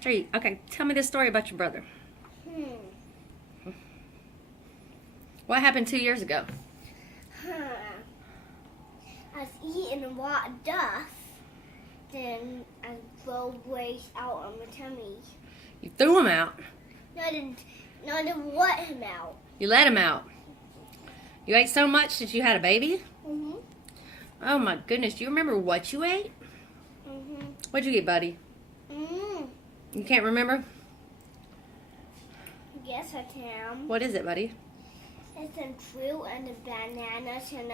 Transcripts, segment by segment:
Tree. Okay, tell me this story about your brother. What happened 2 years ago? I was eating a lot of dust. Then I threw waste out on my tummy. You threw him out. No, I didn't let him out. You let him out. You ate so much that you had a baby? Mhm. Oh my goodness. Do you remember what you ate? Mhm. What'd you eat, buddy? You can't remember? Yes, I can. What is it, buddy? It's some fruit and the bananas and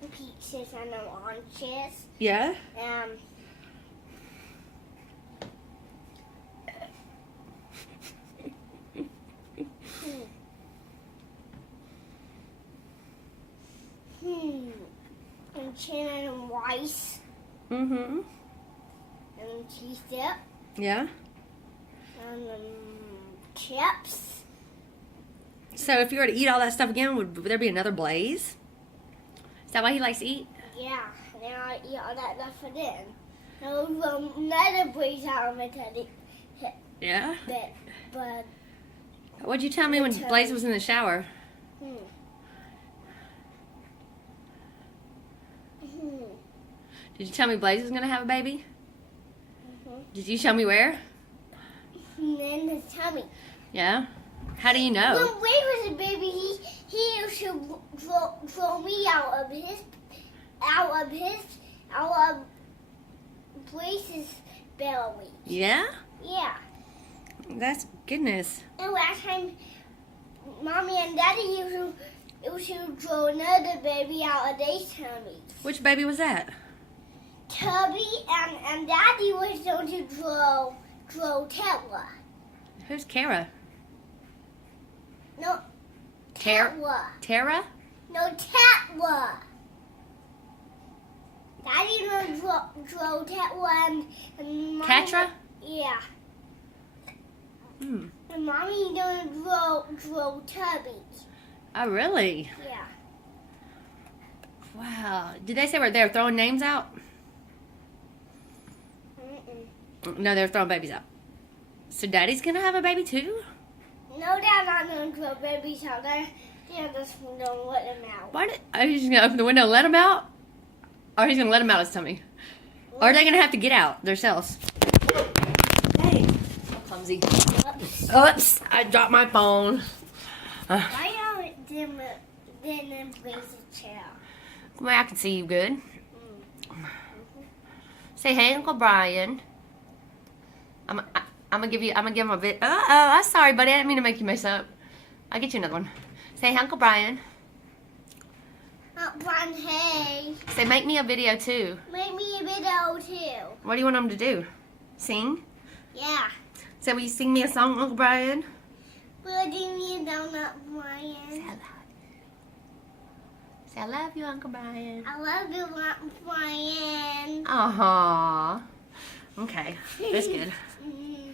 the peaches and the oranges. Yeah? And chicken and rice. Mm-hmm. And cheese dip. Yeah? And chips. So if you were to eat all that stuff again, would there be another Blaze? Is that why he likes to eat? Yeah, and then I eat all that stuff for then. No, another breeze out of my tummy. Yeah? But What'd you tell me when Blaze was in the shower? Did you tell me Blaze was going to have a baby? Did you show me where? In his tummy. Yeah? How do you know? When Blaze was a baby, he used to throw me out of Blaze's belly. Yeah? Yeah. That's goodness. And last time, Mommy and Daddy used to throw another baby out of their tummy. Which baby was that? Tubby and Daddy was going to throw Tetla. Who's Kara? No, Tara? Tetla. No, Tetla. Daddy going to throw Tetla and Mommy. Katra? Yeah. Hmm. And Mommy going to throw Tubby. Oh, really? Yeah. Wow. Did they say they were throwing names out? No, they were throwing babies out. So Daddy's going to have a baby too? No, Dad's not going to throw babies out. They're just going to let them out. Are you just going to open the window and let them out? Or he's going to let them out his tummy? Or are they going to have to get out themselves? Hey, so clumsy. Oops, I dropped my phone. Why didn't raise a chair? Well, I can see you good. Say hey, Uncle Brian. I'm gonna give him a bit. Oh, I'm sorry, buddy. I didn't mean to make you mess up. I'll get you another one. Say hey, Uncle Brian. Brian, hey. Say make me a video too. Make me a video too. What do you want him to do? Sing? Yeah. So will you sing me a song, Uncle Brian? Will you give me a donut, Brian? Say I love you, Uncle Brian. I love you, Brian. Aww. Okay, that's good.